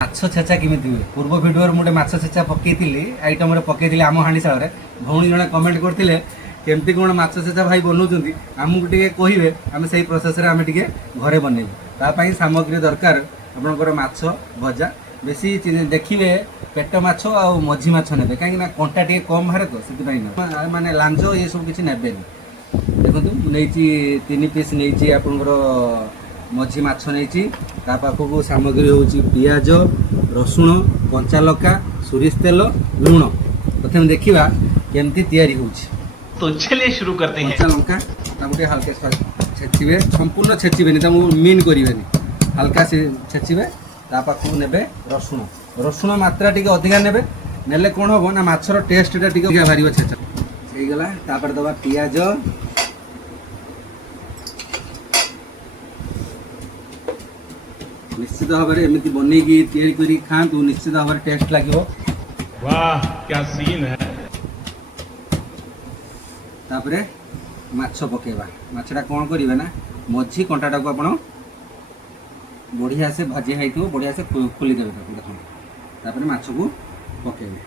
माछ छेचा केमिति हुए पूर्व भिडियो मुझे माछ छेचा पकईली आइटम पकईली आम हांडीशाल भौणी जड़े कमेंट करते केमती कौन माछ छेचा भाई बनाऊँ आमको टे कहे आम से प्रोसेस आम टे घरे बनइबू तापाई सामग्री दरकार आपंकर माछ भजा बेसी देखिए पेट माछ आ मझी माछ ने कहीं कंटा टे कम बाहर तो से माने लांज ये सब किसी ने देखो नहीं 3 पीस नहीं आपंकर मझी माछ नहीं पाखक सामग्री हूँ पियाज रसुण कंचा लका सोरिष तेल लुण प्रथम देखा केमती तैयारी होउछि। तो चलिए शुरू करते हैं। कंचा लंका गोटे हल्का छेचिबे संपूर्ण छेचिबे मीन करेंगे हल्का से छेचिबे पाखक ने रसुण रसुण मात्रा टी अधिका ने नेले कौन हम ना माछर टेस्टा टी बाहर छेचा गला दबा पियाज निश्चित भाव में एमती बनई खातु निश्चित भाव में टेस्ट लगे। वाह क्या सीन है। तापरे माछ पकेबा माछटा कौन करेंगे ना मझी कंटाटा को आप बढ़िया से भाजी है बढ़िया से खोलीदेवे देख तापर माछ को पकेबे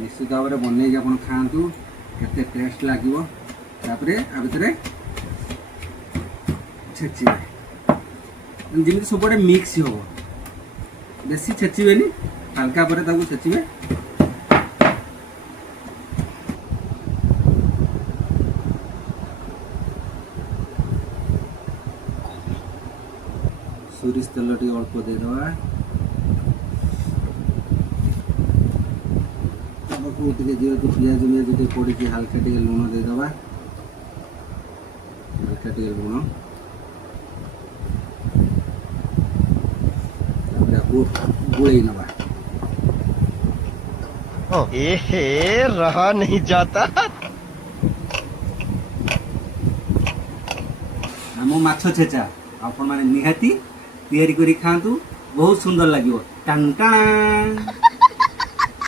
निश्चित भाव में बनई आप खातु केते टेस्ट लगे तापरे आ भितर छेचिबे जमी सब मिक्स हो बेसी छेचिबेनी हल्का पर छेचिबे सोरिष तेल टी अल्प देदेवा जेहेतु पियाज मियाज पड़ी हल्का टे लुण देदेवा हल्का टे लुण गोलई नवा रहा नहीं जाता। आम माछ छेचा आपण माने निहाती तैयारी करी खातु बहुत सुंदर लगे टाण टाण।